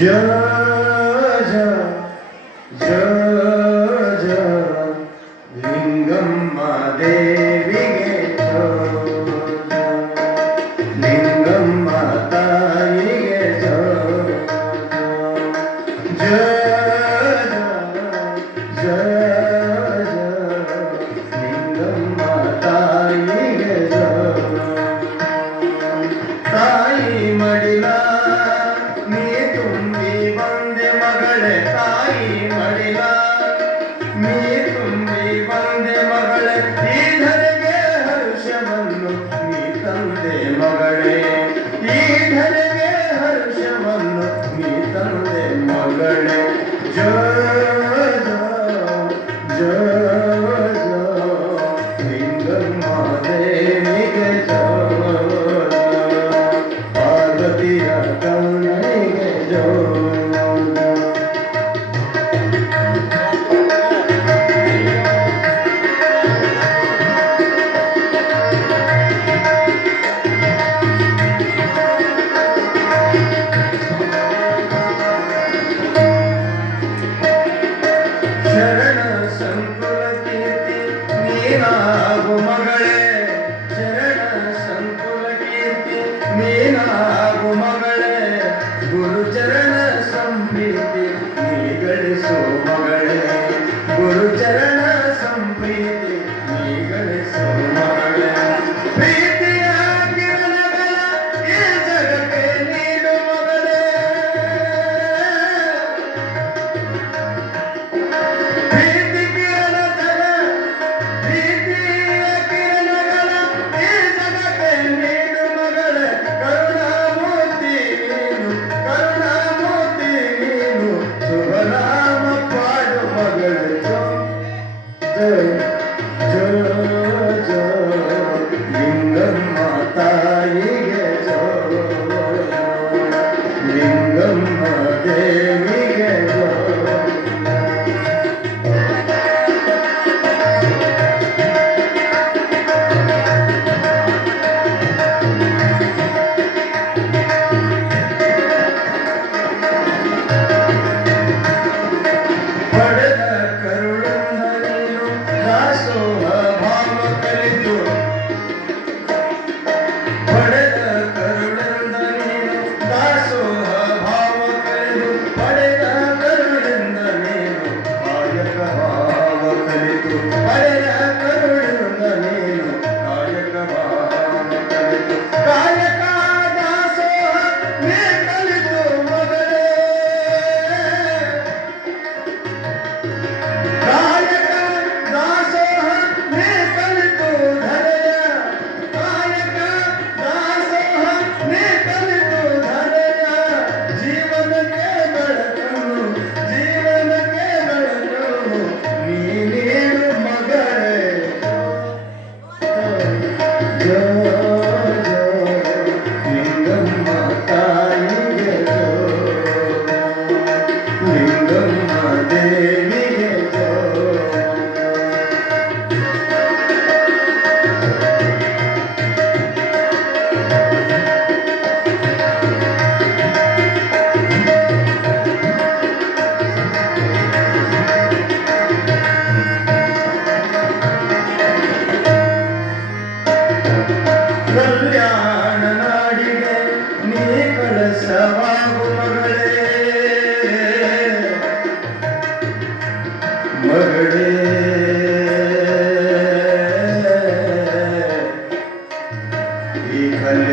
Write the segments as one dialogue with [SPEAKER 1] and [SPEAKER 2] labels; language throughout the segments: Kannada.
[SPEAKER 1] Yeah.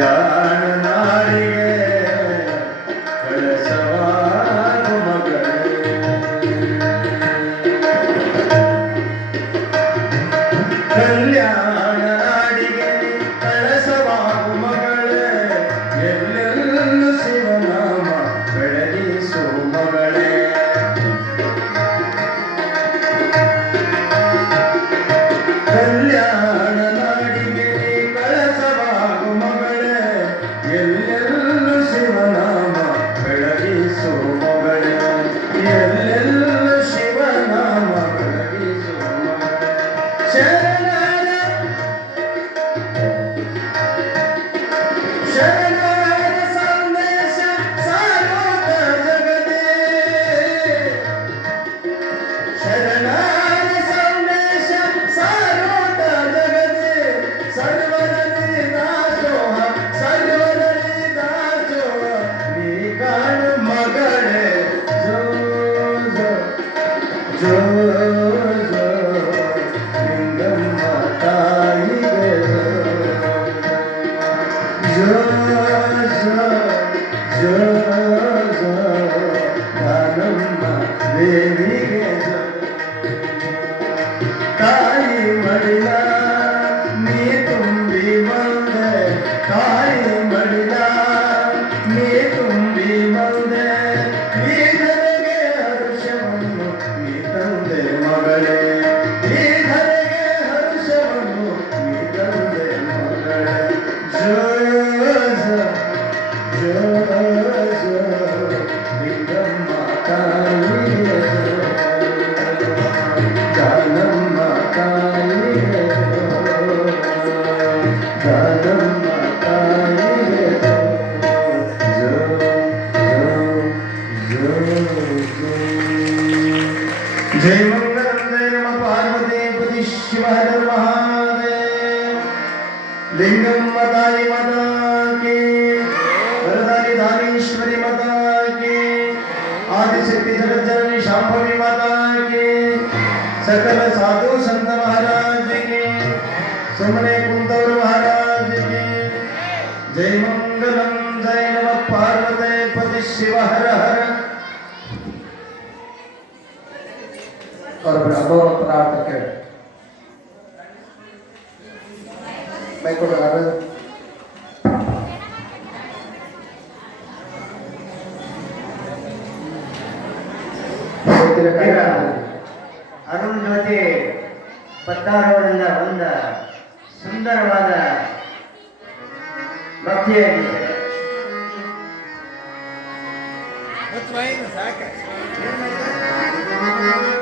[SPEAKER 1] ஞான
[SPEAKER 2] Jamie. ಅರುಣ್ ಜ್ಯೋತಿ ಪತ್ತಾರವರಿಂದ ಒಂದು ಸುಂದರವಾದ ಭಕ್ತಿಯಾಗಿದೆ
[SPEAKER 3] ಹರಿಯಾ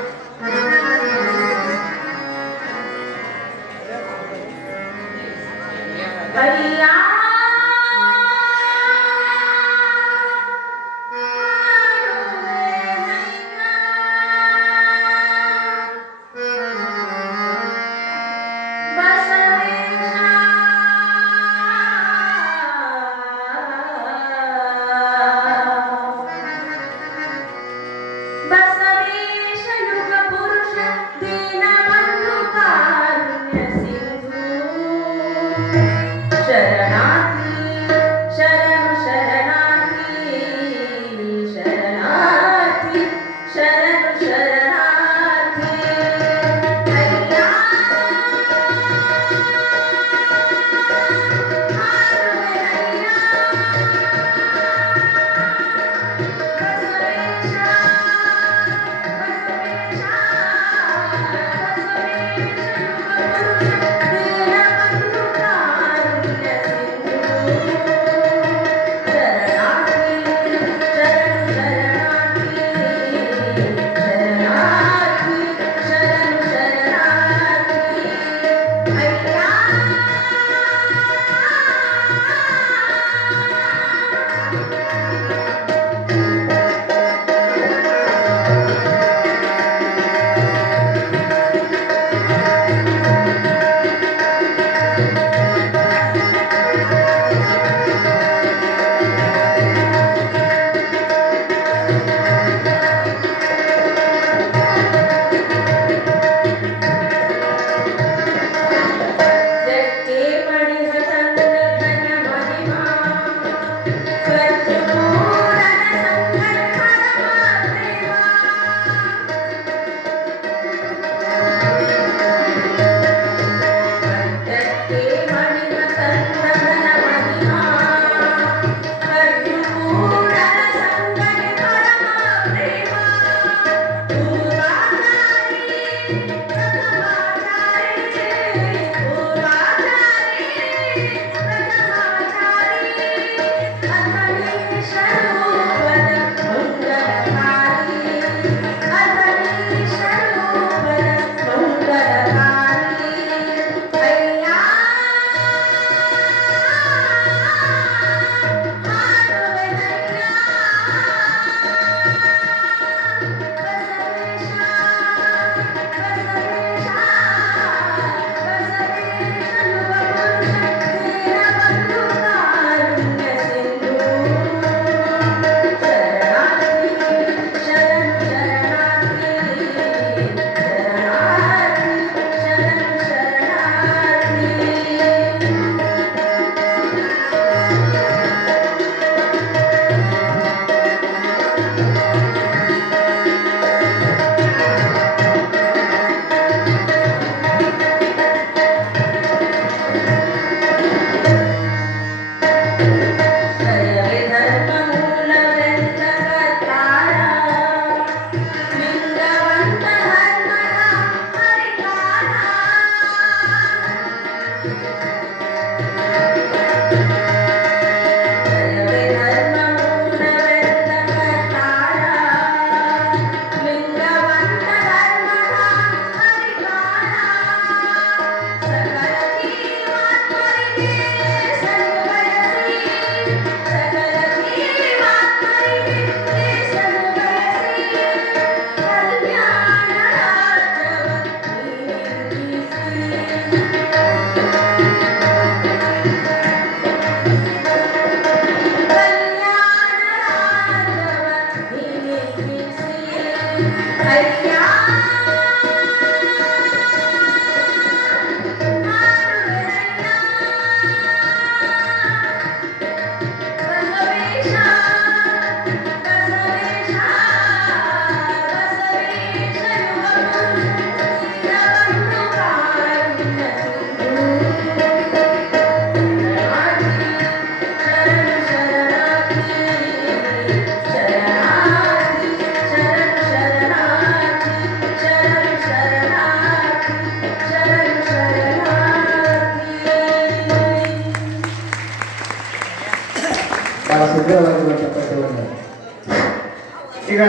[SPEAKER 1] ಈಗ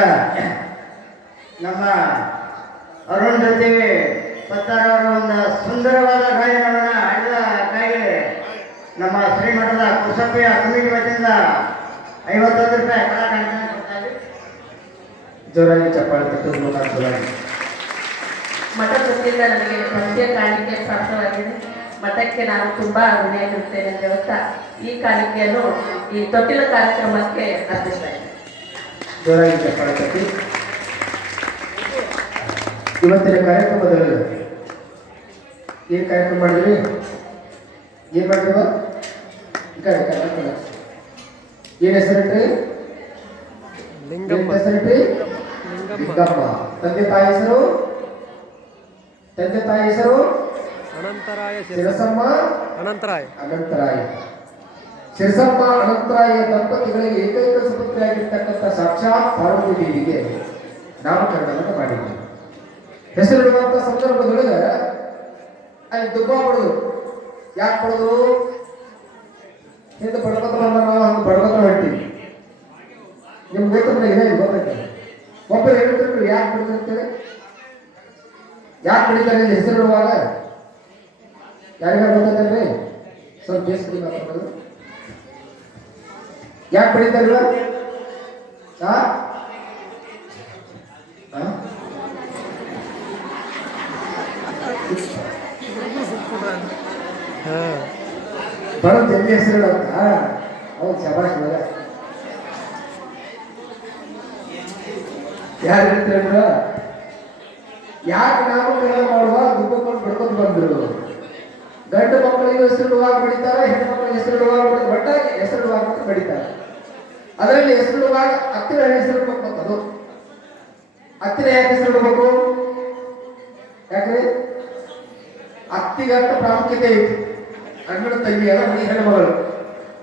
[SPEAKER 1] ನಮ್ಮ ಅರುಣ್ ಜೊತೆ ಪತ್ತಾರವರ ಒಂದು ಸುಂದರವಾದ ಗಾಯನವನ್ನು ಹಾಡಿದ ಕಾಯಿಗೆ ನಮ್ಮ ಶ್ರೀಮಠದ ಕುಸಪ್ಪೆಯ ಕಮಿಟಿ ವತಿಯಿಂದ ಐವತ್ತೊಂದು ರೂಪಾಯಿ ಕಲಾ ಕಾಣಿಕೆ ಕೊಡ್ತಾ ಇದ್ದೀವಿ.
[SPEAKER 4] ಜೋರಾಗಿ ಚಪ್ಪಾಳೆ ತಟ್ಟುವ ಮುಖಾಂತರವಾಗಿ
[SPEAKER 3] ಮಠ ವತಿಯಿಂದ ನನಗೆ ಪ್ರತ್ಯೇಕ ಕಾಣಿಕೆ ಪ್ರಾಪ್ತವಾಗಿದೆ ಮಠಕ್ಕೆ ನಾನು ತುಂಬಾ ಋಣಿಯಾಗಿರುತ್ತೇನೆ ಅಂತ ಹೇಳ್ತಾ ಈ ಕಾಣಿಕೆಯನ್ನು ಈ ತೊಟ್ಟಿಲ ಕಾರ್ಯಕ್ರಮಕ್ಕೆ ಅರ್ಪಿಸ್ತಾ ಇದ್ದೇನೆ.
[SPEAKER 4] ಜೋರಾಗಿ ಚಪ್ಪಾಳೆ ತಟ್ಟಿ ಇವತ್ತಿನ ಕಾರ್ಯಕ್ರಮದಲ್ಲಿ ಏನು ಕಾರ್ಯಕ್ರಮ ಮಾಡಿದ್ರಿ? ಏನು ಮಾಡಿದ್ರವ ಈ ಕಡೆ, ಈ ಹೆಸರಿಟ್ರಿ ಲಿಂಗಮ್ಮ ಹೆಸರಿಟ್ರಿ ಲಿಂಗಮ್ಮ ತಂದೆ ತಾಯಿ ಹೆಸರು? ತಂದೆ ತಾಯಿ ಹೆಸರು?
[SPEAKER 5] ಅನಂತರಾಯ
[SPEAKER 4] ಶಿರಸಮ್ಮ.
[SPEAKER 5] ಅನಂತರಾಯ.
[SPEAKER 4] ಅನಂತರಾಯ. ಶಿರಸಮ್ಮ ಅನಂತರಾಯ ದಂಪತಿಗಳಿಗೆ ಏಕೈಕ ಸುಪುತ್ರಿಯಾಗಿರ್ತಕ್ಕಂಥ ಸಾಕ್ಷಾತ್ ಪಾರ್ವತಿ ದೇವಿಗೆ ನಾಮಕರಣವನ್ನು ಮಾಡಿದ್ದರು. ಹೆಸರಿಡುವಂಥ ಸಂದರ್ಭದೊಳಗೆ, ಅಲ್ಲಿ ದುಬ್ಬ ಪಡೆದು ಯಾಕೆ ಪಡೆದು ಹಿಂದೆ ಬಡಪತ್ರ ಬಂದ ನಾವು ಹಂಗೆ ಬಡಪತ್ರ ಹೇಳ್ತೀವಿ ನಿಮ್ಗೆ ಗೊತ್ತಿಲ್ಲ ಇದೆ ಗೊತ್ತೈತೆ ಒಬ್ಬರು ಹೇಳ್ತಿರ್ತೀವಿ ಯಾಕೆ ಬಿಡ್ತಿರ್ತೇವೆ ಯಾಕೆ ಬಿಡಿತಾರೆ ಹೆಸರಿಡುವಾಗ? ಯಾರಿಗಾರ ಗೊತ್ತೈತಲ್ರಿ ಸ್ವಲ್ಪ ಬೇಸಿಗೆ ಮಾತಾಡೋದು ಯಾಕೆ ಬೆಳೀತಾರಿಲ್ಲ ಆ? ಆ?
[SPEAKER 5] ಹಾ.
[SPEAKER 4] ಬರೋ ಜಲ್ದಿ ಹೆಸರು ಹೌದು ಶಬಾಷ್ ಮಗ. ಯಾರು ಹೇಳ್ತಾರೆ ಯಾಕೆ ನಾಮಕರಣ ಮಾಡುವ? ದುಬ್ಬಕೊಂಡು ಬಿಡ್ಕೊಂಡು ಬಂದ್ರು. ಗಂಡು ಮಕ್ಕಳಿಗೆ ಹೆಸರಿಡುವಾಗ ಬಡಿತಾರೆ ಹೆಣ್ಣು ಮಕ್ಕಳಿಗೆ ಹೆಸರಿಡುವಾಗ ಬಡಿ- ಒಟ್ಟಾಗಿ ಹೆಸರಿಡುವಾಗ ಮಾತ್ರ ಬಡಿತಾರೆ. ಅದರಲ್ಲಿ ಹೆಸರಿಡುವಾಗ ಹತ್ತಿರ ಹೆಸರು ಅದು? ಹತ್ತಿರ ಯಾಕೆ ಹೆಸರಿಡಬೇಕು ಯಾಕ್ರಿ? ಹತ್ತಿಗಟ್ಟ ಪ್ರಾಮುಖ್ಯತೆ ಐತಿ. ಅಣ್ಣನ ತಂಗಿ ಅಲ್ಲ, ಮನಿ ಹೆಣ್ಮಗಳು.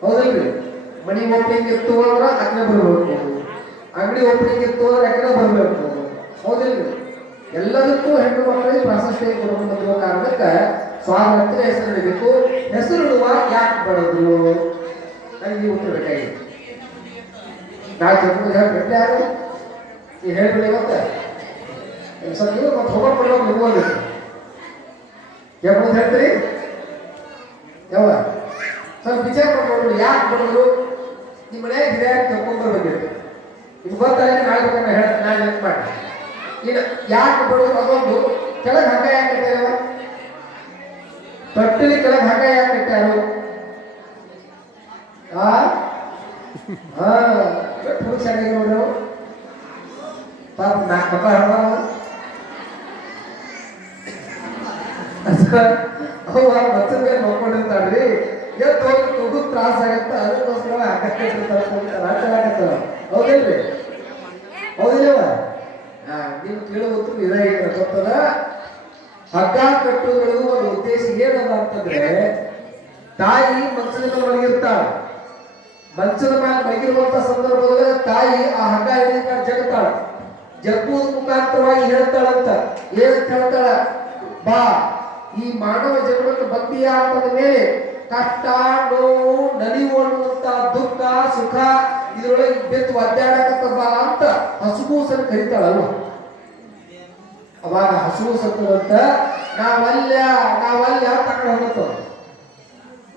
[SPEAKER 4] ಹೌದಲ್ರಿ? ಮನಿ ಓಪನಿಂಗ್ ಇತ್ತು ಅಂದ್ರೆ ಅಕ್ಕನೆ ಬರಬೇಕು. ಅಂಗಡಿ ಓಪನಿಂಗ್ ಇತ್ತು ಅಂದ್ರೆ ಅಕ್ಕನೆ ಬರಬೇಕು. ಹೌದಿಲ್ರಿ? ಎಲ್ಲದಕ್ಕೂ ಹೆಣ್ಣು ಮಕ್ಕಳಿಗೆ ಪ್ರಾಶಸ್ತ್ಯ ಕೊಡಬೇಕು ಕಾರಣಕ್ಕೆ ಸ್ವಾಮಿ ಹತ್ತಿರ ಹೆಸರು ಇಡಬೇಕು ಹೆಸರು ಇಡುವ ಯಾಕೆ ಬರೋದು? ನನಗೆ ಉತ್ತರ ಬೇಕಾಗಿತ್ತು ನಾಳೆ ತಿಳ್ಕೊಂಡು ಹೇಳಿ ಬಿಟ್ಟೆ ಯಾರು? ಈ ಹೇಳ್ಬಿಡಿ ಇವತ್ತ. ಸ್ವಲ್ಪ ಮತ್ತೆ ಹೋಗೋ ಬಿಡೋದು ನೀವು ಅನ್ಬೇಕು ಯಾಕಂತ ಹೇಳ್ತೀರಿ? ಯಾವ? ಸ್ವಲ್ಪ ವಿಚಾರ ಮಾಡ್ಕೊಂಡು ಯಾಕೆ ಬಂದರು? ನಿಮ್ಮ ಮನ್ಯಾಗ ತಗೊಂಡು ಬರ್ಬೇಕು ನಿಮ್ಗೆ ನಾಳೆ ಬೇಕಾದ್ರೆ ಹೇಳ ನಾಳೆ ನೆನಪು ಮಾಡಿ? ಇನ್ನು ಯಾಕೆ ಬಡದ್ರು ಅದೊಂದು ಕೆಳಗೆ ಹಂಗ ಯಾಕೆ ಕಟ್ಟಾರ ತೊಟ್ಟಿಲಿ ಕೆಳಗೆ ಹಂಗ ಯಾಕೆ ಕಟ್ಟಾರು ಆ? ಹಾ ಚೆನ್ನಾಗಿ ನೋಡ್ರಿ. ಪಾಪ ನಾಲ್ಕು ಮಕ್ಕಳು ಮೇಲೆ ನೋಡ್ಕೊಂಡಿರ್ತಾಳ್ರಿ ಎತ್ತು ಹೋಗಿ ತ್ರಾಸ ಆಗತ್ತ ಅದಕ್ಕೋಸ್ಕರ ಹಾಕತ್ತಾರ ಹೌದಿಲ್ರಿ ಹೌದಿಲ್ಲವ ಹಾ ನೀವು ಕೇಳೋ ಉತ್ತರ ಇದೇ, ಗೊತ್ತದ? ಹಗ್ಗ ಕಟ್ಟುವುದು ಒಂದು ಉದ್ದೇಶ ಏನದ ಅಂತಂದ್ರೆ, ತಾಯಿ ಮನಸ್ಸಿನ ಮಲಗಿರ್ತಾಳ ಮಂಚದ ಮ್ಯಾಲ ಮಲಗಿರುವಂತ ಸಂದರ್ಭದಲ್ಲಿ ತಾಯಿ ಆ ಹಗ್ಗ ಹಿಡಿದ ಜಗತ್ತಾಳ. ಜಗ್ಗುವ ಮುಖಾಂತರವಾಗಿ ಹೇಳ್ತಾಳಂತ. ಏನ್ ಹೇಳ್ತಾಳ? ಬಾ, ಈ ಮಾನವ ಜನ್ಮಕ್ಕೆ ಅಂತದ ಮೇಲೆ ಕಷ್ಟ ನೋವು ನಲಿವು ಅನ್ನುವಂತ ದುಃಖ, ಸುಖ ಇದರೊಳಗೆ ಬೆತ್ತು ಒದ್ದಾಡಕತ್ತ ಬಾ ಅಂತ ಹಸುಗೂಸನ್ನು ಕರಿತಾಳಲ್ವ? ಅವಾಗ ಹಸುವು ಸತ್ತದಂತ ನಾವಲ್ಲ ನಾವಲ್ಲ ತಕ್ಕ ಹೋಗುತ್ತ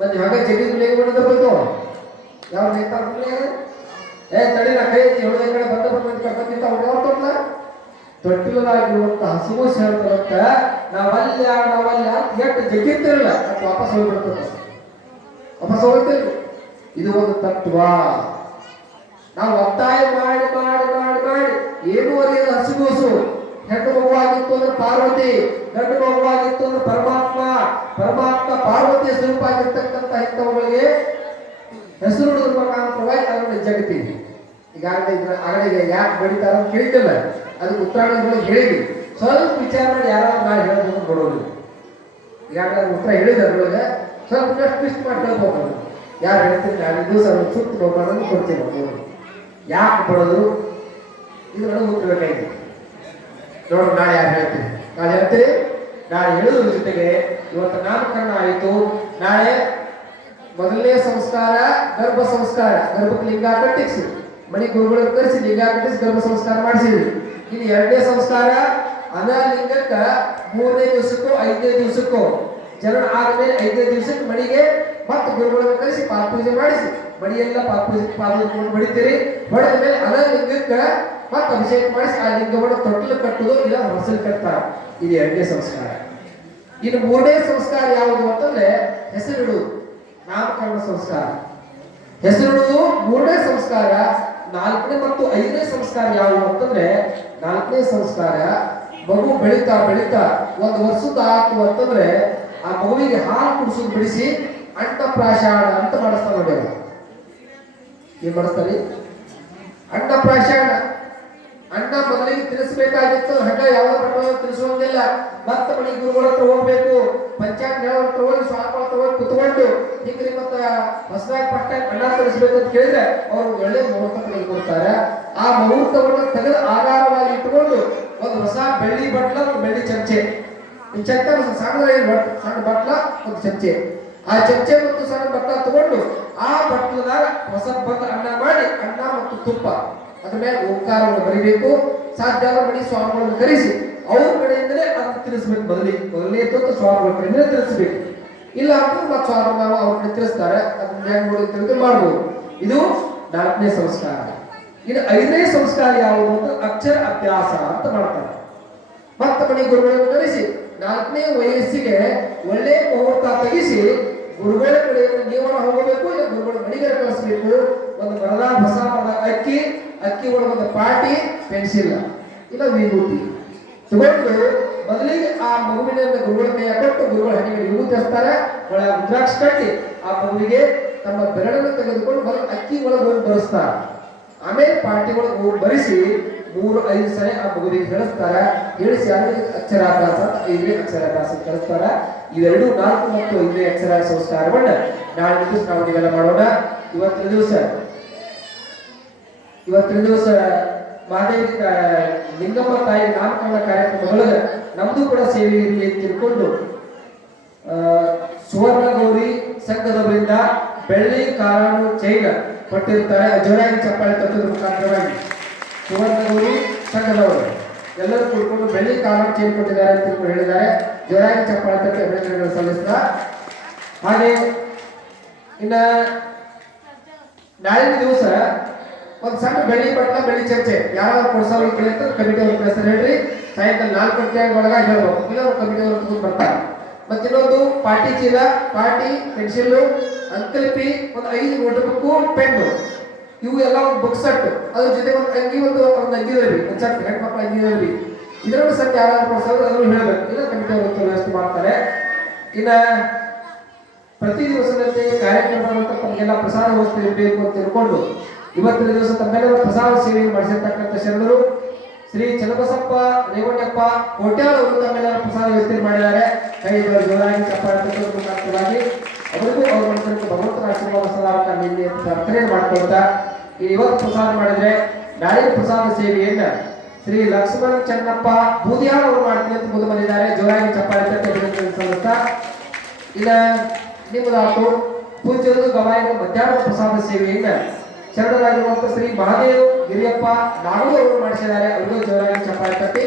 [SPEAKER 4] ಮತ್ತೆ ಹಾಗೆ ಜಗಿ ಮಾಡಿದ ಬಂದು ಯಾವ ನೇತಾರ ಏ, ತಡಿ, ನಾ ಕೈ ಹೊಡೆದ ಕಡೆ ಬಂದ ಬಂದ ಅವ್ರು ಯಾವ ತೊಟ್ಲ ತೊಟ್ಟಿಲಾಗಿರುವಂತ ಹಸುವು ಹೇಳ್ತಾರಂತ ನಾವಲ್ಲ ನಾವಲ್ಲ ಎಷ್ಟು ಜಗ್ಗಿರ್ತಿರಲ್ಲ ಅದು ವಾಪಸ್ ಹೋಗ್ಬಿಡ್ತದೆ. ವಾಪಸ್ ಹೋಗ್ತಿರ್ಲಿ. ಇದು ಒಂದು ತತ್ವ. ನಾವು ಒತ್ತಾಯ ಮಾಡಿ ಮಾಡಿ ಮಾಡಿ ಮಾಡಿ ಏನು ಅರಿಯದ ಹಸುಗೂಸು ಹೆಣ್ಣು ಮಗುವಾಗಿತ್ತು ಅಂದ್ರೆ ಪಾರ್ವತಿ, ಗಂಡು ಮಗುವಾಗಿತ್ತು ಅಂದ್ರೆ ಪರಮಾತ್ಮ. ಪರಮಾತ್ಮ ಪಾರ್ವತಿಯ ಸ್ವರೂಪ ಆಗಿರ್ತಕ್ಕಂಥ ಇಂಥವುಗಳಿಗೆ ಹೆಸರು ಮುಖಾಂತರವಾಗಿ ಅದನ್ನು ಜಗತ್ತೀವಿ ಈಗಾಗಲೇ ಇದ್ರ ಆಗಲೇ ಯಾಕೆ ಬೆಳಿತಾರ ಅಂತ ಕೇಳಿದ್ದಲ್ಲ. ಅದಕ್ಕೆ ಉತ್ತರಾಯಣಗಳು ಹೇಳಿದ್ವಿ. ಸ್ವಲ್ಪ ವಿಚಾರ ಮಾಡಿ ಯಾರಾದ್ರೂ ನಾಳೆ ಹೇಳೋದು ಕೊಡೋದು ಈಗಾಗಲೇ ಉತ್ತರ ಹೇಳಿದ ಅದ್ರೊಳಗೆ. ಸ್ವಲ್ಪ ಟ್ವಿಸ್ಟ್ ಮಾಡಿ ಹೇಳ್ಬೋದು. ಯಾರು ಹೇಳ್ತೀನಿ ನಾಳೆ ದಿವಸ ಒಂದು ಸುತ್ತ ಹೋಗೋದನ್ನು ಕೊಡ್ತೀನಿ. ಯಾಕೆ ಬಡೋದು ಇದ್ರೊಳಗೆ ಉತ್ತರ ಬೇಕಾಗಿದೆ. ನೋಡು, ನಾಳೆ ಯಾರು ಹೇಳ್ತೀನಿ. ನಾಳೆ ಹೇಳ್ತೀನಿ. ನಾಳೆ ಹೇಳೋದ್ರ ಜೊತೆಗೆ ಇವತ್ತು ನಾಮಕರಣ ಆಯಿತು. ನಾಳೆ ಮೊದಲನೇ ಸಂಸ್ಕಾರ, ಗರ್ಭ ಸಂಸ್ಕಾರ. ಗರ್ಭಕ್ಕೆ ಲಿಂಗ ಕಟ್ಟಿಸಿ ಮಣಿ ಗುರುಗಳನ್ನು ಕರೆಸಿ ಲಿಂಗ ಕಟ್ಟಿಸಿ ಗರ್ಭ ಸಂಸ್ಕಾರ ಮಾಡಿಸಿದ್ರು ಇನ್ನು ಎರಡನೇ ಸಂಸ್ಕಾರ, ಅನಾಲಿಂಗಕ್ಕ ಮೂರನೇ ದಿವಸಕ್ಕೂ, ಐದನೇ ದಿವಸಕ್ಕೂ. ಜನನ ಆದ್ಮೇಲೆ ಐದನೇ ದಿವಸಕ್ಕೆ ಮಣಿಗೆ ಮತ್ತೆ ಗುರುಗಳನ್ನು ಕರೆಸಿ ಪಾದ ಪೂಜೆ ಮಾಡಿಸಿ. ಮಣಿಯೆಲ್ಲ ಪಾದ ಪೂಜೆ ಪಾದ ಬಡಿತೀರಿ. ಹೊಡೆದ ಮೇಲೆ ಅನಾಲಿಂಗಕ್ಕ ಮತ್ತೆ ಅಭಿಷೇಕ ಮಾಡಿಸಿ ಆ ಲಿಂಗವನ್ನು ತೊಟ್ಟಲು ಕಟ್ಟುದು ಇಲ್ಲ ಹೊಸಲು ಕಟ್ತಾರ. ಇದು ಎರಡನೇ ಸಂಸ್ಕಾರ. ಇನ್ನು ಮೂರನೇ ಸಂಸ್ಕಾರ ಯಾವುದು ಅಂತಂದ್ರೆ ಹೆಸರಿಡುವುದು. ನಾಮಕರಣ ಸಂಸ್ಕಾರ. ಹೆಸರಿಡುವುದು ಮೂರನೇ ಸಂಸ್ಕಾರ, ನಾಲ್ಕನೇ ಮತ್ತು ಐದನೇ ಸಂಸ್ಕಾರ ಯಾವುದು ಅಂತಂದ್ರೆ ನಾಲ್ಕನೇ ಸಂಸ್ಕಾರ. ಮಗು ಬೆಳೀತಾ ಬೆಳೀತಾ ಒಂದು ವರ್ಷದ ಆತು ಅಂತಂದ್ರೆ ಆ ಮಗುವಿಗೆ ಹಾಲು ಕುಡಿಸೋದು ಬಿಡಿಸಿ ಅನ್ನಪ್ರಾಶಾಣ ಅಂತ ಮಾಡಿಸ್ತಾರೆ ನೋಡಿ. ಏನ್ ಮಾಡಿಸ್ತಾರೆ? ಅನ್ನಪ್ರಾಶಾಣ ಅಣ್ಣ ಮೊದಲಿಗೆ ತಿಳಿಸಬೇಕಾಗಿತ್ತು ಹಣ್ಣ ಯಾವ ಪ್ರಮಾಣ ತಿಳಿಸುವಂಗಿಲ್ಲ. ಮತ್ತೆ ಮನೆ ಗುರುಗಳ ಹತ್ರ ಹೋಗ್ಬೇಕು ಹೇಳೋ ಹತ್ರ ಹೋಗಿ, ಸ್ವಾಮಿಗಳ ಹತ್ರ ಹೋಗಿ ಕುತ್ಕೊಂಡು ಹಿಂಗ್ರಿ ಮತ್ತ ಹೊಸದಾಗಿ ಪಟ್ಟ ಅಣ್ಣ ತಿಳಿಸ್ಬೇಕು ಅಂತ ಕೇಳಿದ್ರೆ ಅವ್ರು ಒಳ್ಳೆ ಮುಹೂರ್ತ ತೆಗೆದುಕೊಡ್ತಾರೆ ಆ ಮುಹೂರ್ತವನ್ನು ತೆಗೆದು ಆಧಾರವಾಗಿ ಇಟ್ಟುಕೊಂಡು ಒಂದು ಹೊಸ ಬೆಳ್ಳಿ ಬಟ್ಲ, ಒಂದು ಬೆಳ್ಳಿ ಚರ್ಚೆ ಈ ಒಂದು ಸಣ್ಣ ಸಣ್ಣ ಬಟ್ಲ, ಒಂದು ಚರ್ಚೆ ಆ ಚರ್ಚೆ ಮತ್ತು ಸಣ್ಣ ಬಟ್ಲ ತಗೊಂಡು ಆ ಬಟ್ಲದಾಗ ಹೊಸ ಬಂದ ಅಣ್ಣ ಮಾಡಿ, ಅನ್ನ ಮತ್ತು ತುಪ್ಪ. ಅದ್ರ ಮೇಲೆ ಓಂಕಾರವನ್ನು ಬರಿಬೇಕು. ಸಾಧ್ಯ ಮಣಿ ಸ್ವಾಮಿಗಳನ್ನು ಕರೆಸಿ. ಅವ್ರ ಕಡೆಯಿಂದಲೇ ಅದನ್ನು ತಿಳಿಸ್ಬೇಕು. ಬದಲಿ ಮೊದಲನೇ ತೊತ್ತು ಸ್ವಾಮಿಗಳ ಕಡೆಯಿಂದಲೇ ತಿಳಿಸ್ಬೇಕು. ಇಲ್ಲ ಅಂದ್ರೆ ಮತ್ತೆ ಸ್ವಾಮಿ ನಾವು ಅವ್ರ ಕಡೆ ತಿಳಿಸ್ತಾರೆ. ಅದನ್ನ ಹೆಂಗ್ ತಿಳಿದು ಮಾಡ್ಬೋದು. ಇದು ನಾಲ್ಕನೇ ಸಂಸ್ಕಾರ. ಇನ್ನು ಐದನೇ ಸಂಸ್ಕಾರ ಯಾವುದು ಅಂತ ಅಕ್ಷರ ಅಭ್ಯಾಸ ಅಂತ ಮಾಡ್ತಾರೆ. ಮತ್ತೆ ಮನೆ ಗುರುಗಳನ್ನು ಕರೆಸಿ. ನಾಲ್ಕನೇ ವಯಸ್ಸಿಗೆ ಒಳ್ಳೆ ಮುಹೂರ್ತ ತೆಗೆಸಿ ಗುರುಗಳ ಕಡೆಯಿಂದ ನೀವನ ಹೋಗಬೇಕು, ಇಲ್ಲ ಗುರುಗಳ ಮನೆಗೆ ಕಳಿಸ್ಬೇಕು. ಒಂದು ಮರದ ಹೊಸ ಅಕ್ಕಿ ಅಕ್ಕಿ ಒಳಗೆ ಒಂದು ಪಾಟಿ ಪೆನ್ಸಿಲ್ ಇಲ್ಲ ವಿಭೂತಿ. ತಗೊಂಡು ಬದಲಿಗೆ ಆ ಮಗುವಿನ ಗುರುಗಳ ಕೈಯ ಕೊಟ್ಟು ಗುರುಗಳ ಹಣ್ಣಿಗೆ ವಿಭೂತಿ ಹಚ್ತಾರೆ. ಒಳಗೆ ರುದ್ರಾಕ್ಷ ಕಟ್ಟಿ ಆ ಮಗುವಿಗೆ ತಮ್ಮ ಬೆರಳನ್ನು ತೆಗೆದುಕೊಂಡು ಮೊದಲು ಅಕ್ಕಿ ಒಳಗೆ ಹೋಗಿ ಬರೆಸ್ತಾರೆ. ಆಮೇಲೆ ಪಾರ್ಟಿ ಒಳಗೆ ಹೋಗಿ ಬರೆಸಿ ಮೂರು, ಐದು ಸಲ ಆ ಮಗುವಿಗೆ ಹೇಳಿಸ್ತಾರ. ಹೇಳಿಸಿ ಅಲ್ಲಿ ಅಕ್ಷರಾಭ್ಯಾಸ, ಐದನೇ ಅಕ್ಷರಾಭ್ಯಾಸ ಕಳಿಸ್ತಾರ ಇವೆರಡು ನಾಲ್ಕು ಮತ್ತು ಐದನೇ ಅಕ್ಷರ ಸಂಸ್ಕಾರವನ್ನ ನಾಳೆ ದಿವಸ ನಾವು ನೀವೆಲ್ಲ ಮಾಡೋಣ. ಇವತ್ತಿನ ದಿವಸ ಇವತ್ತಿನ ದಿವಸ ಲಿಂಗಪ್ಪ ಲಿಂಗಮ್ಮ ತಾಯಿ ನಾಮಕರಣ ಕಾರ್ಯಕ್ರಮದೊಳಗೆ ನಮ್ದು ಕೂಡ ಸೇವೆ ಇರಲಿ ತಿಳ್ಕೊಂಡು ಸುವರ್ಣ ಗೌರಿ ಸಂಘದವರಿಂದ ಬೆಳ್ಳಿ ಕಾರಾಣು ಚೈನ ಕೊಟ್ಟಿರ್ತಾರೆ ಜೋರಾಗಿ ಚಪ್ಪಾಳೆ ತಟ್ಟುವುದರ ಮುಖಾಂತರವಾಗಿ. ಸುವರ್ಣ ಗೌರಿ ಸಂಘದವರು ಎಲ್ಲರೂ ಕೂತ್ಕೊಂಡು ಬೆಳ್ಳಿ ಕಾರಾಣು ಚೈನ್ ಕೊಟ್ಟಿದ್ದಾರೆ ಅಂತ ಹೇಳಿದ್ದಾರೆ. ಜೋರಾಗಿ ಚಪ್ಪಾಳೆ ತಟ್ಟಿ ಅಭಿನಂದನೆಗಳು ಸಲ್ಲಿಸ್ತಾ. ಹಾಗೆ ಇನ್ನ ನಾಳಿನ ದಿವಸ ಒಂದು ಸಣ್ಣ ಬೆಳಿ ಪಟ್ಟಣ ಬೆಳಿ ಚರ್ಚೆ. ಯಾರು ಕೊಡ್ಸೋರು ಕೇಳಿದ್ರೆ ಕಮಿಟಿ ಅವ್ರ ಹೇಳ್ರಿ. ಸಾಯಂಕಾಲ ನಾಲ್ಕು ಗಂಟೆ ಒಳಗೆ ಹೇಳ್ಬೇಕು ಇಲ್ಲ ಕಮಿಟಿ ಅವ್ರ ಬರ್ತಾರೆ. ಮತ್ತೆ ಇನ್ನೊಂದು ಪಾಟಿ ಚೀಲ ಪಾಟಿ ಪೆನ್ಸಿಲ್ ಅಂಕಲಿಪಿ ಒಂದು ಐದು ನೋಟ್ಬುಕ್ಕು ಪೆನ್ ಇವು ಎಲ್ಲ ಒಂದು ಬುಕ್ ಸೆಟ್ ಅದ್ರ ಜೊತೆ ಒಂದು ಅಂಗಿ ಒಂದು ಒಂದು ಅಂಗಿ ಇರಲಿ ಒಂದು ಸೆಟ್ ಮಕ್ಕಳ ಅಂಗಿ ಇರಲಿ ಸೆಟ್ ಯಾರು ಅದನ್ನು ಹೇಳ್ಬೇಕು. ಇಲ್ಲ ಕಮಿಟಿ ಅವರು ವ್ಯವಸ್ಥೆ ಮಾಡ್ತಾರೆ. ಇನ್ನ ಪ್ರತಿ ದಿವಸದಂತೆ ಕಾರ್ಯಕ್ರಮದಂತ ತಮಗೆಲ್ಲ ಪ್ರಸಾರ ವ್ಯವಸ್ಥೆ ಇರಬೇಕು ಅಂತ ತಿಳ್ಕೊಂಡು ಇವತ್ತಿನ ದಿವಸ ತಮ್ಮೆಲ್ಲರೂ ಪ್ರಸಾದ ಸೇವೆ ಮಾಡಿಸಿರ್ತಕ್ಕಂಥ ಶರಣರು, ಶ್ರೀ ಚನ್ನಬಸಪ್ಪ ರೇವಣ್ಣಪ್ಪ ಕೋಟ್ಯಾಳವರು ತಮ್ಮೆಲ್ಲರ ಪ್ರಸಾದ ವ್ಯವಸ್ಥೆ ಮಾಡಿದ್ದಾರೆ. ಕೈ ಜೋರಾಗಿ ಮುಖಾಂತರವಾಗಿ ಅವರಿಗೂ ಅವರ ಮನಸ್ಸಲ್ಲಿ ಭಗವಂತನ ಆಶೀರ್ವಾದ ಸದಾ ನಿಲ್ಲಿ ಅಂತ ಪ್ರಾರ್ಥನೆ ಮಾಡ್ಕೊಳ್ತಾ ಇವತ್ತು ಪ್ರಸಾದ ಮಾಡಿದ್ರೆ ನಾಳೆ ಪ್ರಸಾದ ಸೇವೆಯನ್ನ ಶ್ರೀ ಲಕ್ಷ್ಮಣ ಚನ್ನಪ್ಪ ಬೂದಿಯಾಳ ಅವರು ಮಾಡ್ತೀನಿ ಅಂತ ಮುಂದೆ ಬಂದಿದ್ದಾರೆ. ಜೋರಾಗಿ ಚಪ್ಪಾಳಿ ಸಲ್ಲಿಸ್ತಾ ಇನ್ನ ನಿಮ್ಮದಾತು ಪೂಜ್ಯರು ಗವಾಯಿಗಳ ಮಧ್ಯಾಹ್ನ ಪ್ರಸಾದ ಸೇವೆಯನ್ನ ಶರಣರಾಗಿರುವಂತ ಶ್ರೀ ಮಹಾದೇವ್ ಗಿರಿಯಪ್ಪ ನಾಗೂ ಅವರು ಮಾಡಿಸಿದ್ದಾರೆ. ಅವರಿಗೂ ಜೋರಾಗಿ ಚಪ್ಪಾಳೆ ತಟ್ಟಿ.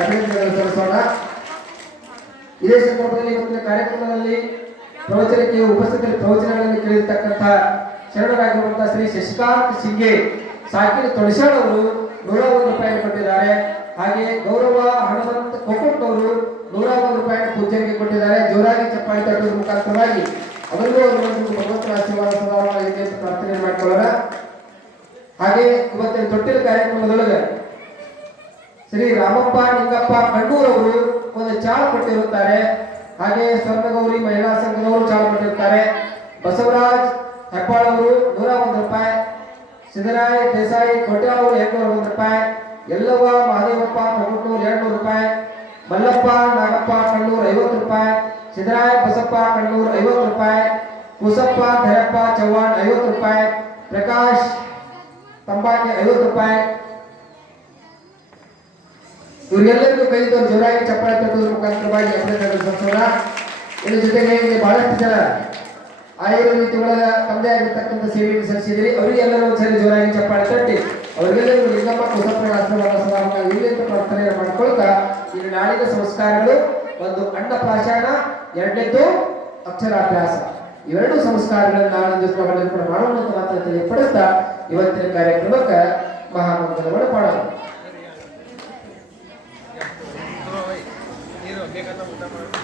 [SPEAKER 4] ಅಭಿನಂದನೆಗಳು ಸಲ್ಲಿಸೋಣ. ಇದೇ ಸಂದರ್ಭದಲ್ಲಿ ಇವತ್ತಿನ ಕಾರ್ಯಕ್ರಮದಲ್ಲಿ ಪ್ರವಚನಕ್ಕೆ ಉಪಸ್ಥಿತರಲ್ಲಿ ಪ್ರವಚನಗಳನ್ನು ಕೇಳಿರ್ತಕ್ಕಂತಹ ಶರಣರಾಗಿರುವಂತಹ ಶ್ರೀ ಶಶಿಕಾಂತ್ ಸಿಂಗೆ ಸಾಕಿನ ತೊಳಸಾಳ್ ಅವರು ನೂರ ಒಂದು ರೂಪಾಯಿ ಕೊಟ್ಟಿದ್ದಾರೆ. ಹಾಗೆ ಗೌರವ ಹನುಮಂತ್ ಕೊಕ್ಕಟ್ ಅವರು ನೂರ ಒಂದು ರೂಪಾಯಿ ಪೂಜೆಗೆ ಕೊಟ್ಟಿದ್ದಾರೆ. ಜೋರಾಗಿ ಚಪ್ಪಾಳೆ ತಟ್ಟುವ ಮುಖಾಂತರವಾಗಿ ಅವರಿಗೂ ಅವರು ಒಂದು ಭಗವಂತನ ಆಶೀರ್ವಾದ ಸದಾ ಇದೆ ಅಂತ ಪ್ರಾರ್ಥನೆ ಮಾಡ್ಕೊಳ್ಳೋಣ. ಹಾಗೆ ಇವತ್ತಿನ ತೊಟ್ಟಿಲ ಕಾರ್ಯಕ್ರಮದೊಳಗೆ ಶ್ರೀ ರಾಮಪ್ಪ, ನಿಂಗಪ್ಪ ಕಣ್ಣೂರ್ ಅವರು ಒಂದು ಚಾಳು ಕೊಟ್ಟಿರುತ್ತಾರೆ. ಹಾಗೆ ಸ್ವರ್ಣಗೌರಿ ಮಹಿಳಾ ಸಂಘದವರು ಚಾಳು ಕೊಟ್ಟಿರುತ್ತಾರೆ. ಬಸವರಾಜ್ ಹೆಬ್ಬಾಳ್ ಅವರು ನೂರ ಒಂದು ರೂಪಾಯಿ. ಸಿದ್ದರಾಯ್, ದೇಸಾಯಿ ಕೊಟ್ಯಾಳ್ ಅವರು ಎಂಟುನೂರ ಒಂದು ರೂಪಾಯಿ. ಎಲ್ಲವ್ವ ಮಹದೇವಪ್ಪ ಕಣ್ಣೂರ್ ಎರಡ್ನೂರು ರೂಪಾಯಿ. ಮಲ್ಲಪ್ಪ, ನಾಗಪ್ಪ, ಕಣ್ಣೂರ್ ಐವತ್ತು ರೂಪಾಯಿ. ಸಿದ್ದರಾಯ್, ಬಸಪ್ಪ, ಕಣ್ಣೂರ್ ಐವತ್ತು ರೂಪಾಯಿ. ಕುಸಪ್ಪ, ಧರಪ್ಪ, ಚವ್ಹಾಣ್ ಐವತ್ತು ರೂಪಾಯಿ. ಪ್ರಕಾಶ್ ತಂಬಾಕಿ ಐವತ್ತು ರೂಪಾಯಿ. ಇವರೆಲ್ಲರಿಗೂ ಕೈದು ಜೋರಾಗಿ ಚಪ್ಪಾಳೆ ತಟ್ಟುವ ಮುಖಾಂತರವಾಗಿ ಸಲ್ಲಿಸೋಣ ಇದ್ರ ಜೊತೆಗೆ ಇಲ್ಲಿ ಬಹಳಷ್ಟು ಜನ ಆಯುಧ ರೀತಿಯೊಳಗ ತಮ್ಮದೇ ಆಗಿರ್ತಕ್ಕಂಥ ಸೇವೆಯನ್ನು ಸಲ್ಲಿಸಿದಿರಿ. ಅವರಿಗೆಲ್ಲರೂ ಒಂದ್ಸರಿ ಜೋರಾಗಿ ಚಪ್ಪಾಳೆ ತಟ್ಟಿ. ಅವರಿಗೆಲ್ಲರಿಗೂ ಲಿಂಗಮ್ಮ ಕುಸಪ್ರ ಆಶ್ರಮದ ಸಭಾಂಗ ಇಲ್ಲಿಂದ ಅಂತ ಪ್ರಾರ್ಥನೆಯನ್ನು ಮಾಡ್ಕೊಳ್ತಾ ಇಲ್ಲಿ ನಾಳಿನ ಸಂಸ್ಕಾರಗಳು ಒಂದು ಅನ್ನಪ್ರಾಶಾನ ಎರಡನೇದ್ದು ಅಕ್ಷರಾಭ್ಯಾಸ. ಇವೆರಡು ಸಂಸ್ಕಾರಗಳನ್ನು ನಾಳೆ ದಿವಸ ಮಾಡೋಣ ಅಂತ ತಿಳಿಯಪಡಿಸ್ತಾ ಇವತ್ತಿನ ಕಾರ್ಯಕ್ರಮಕ್ಕೆ ಮಹಾಮಂತ್ರಗಳು ಮಾಡೋಣ.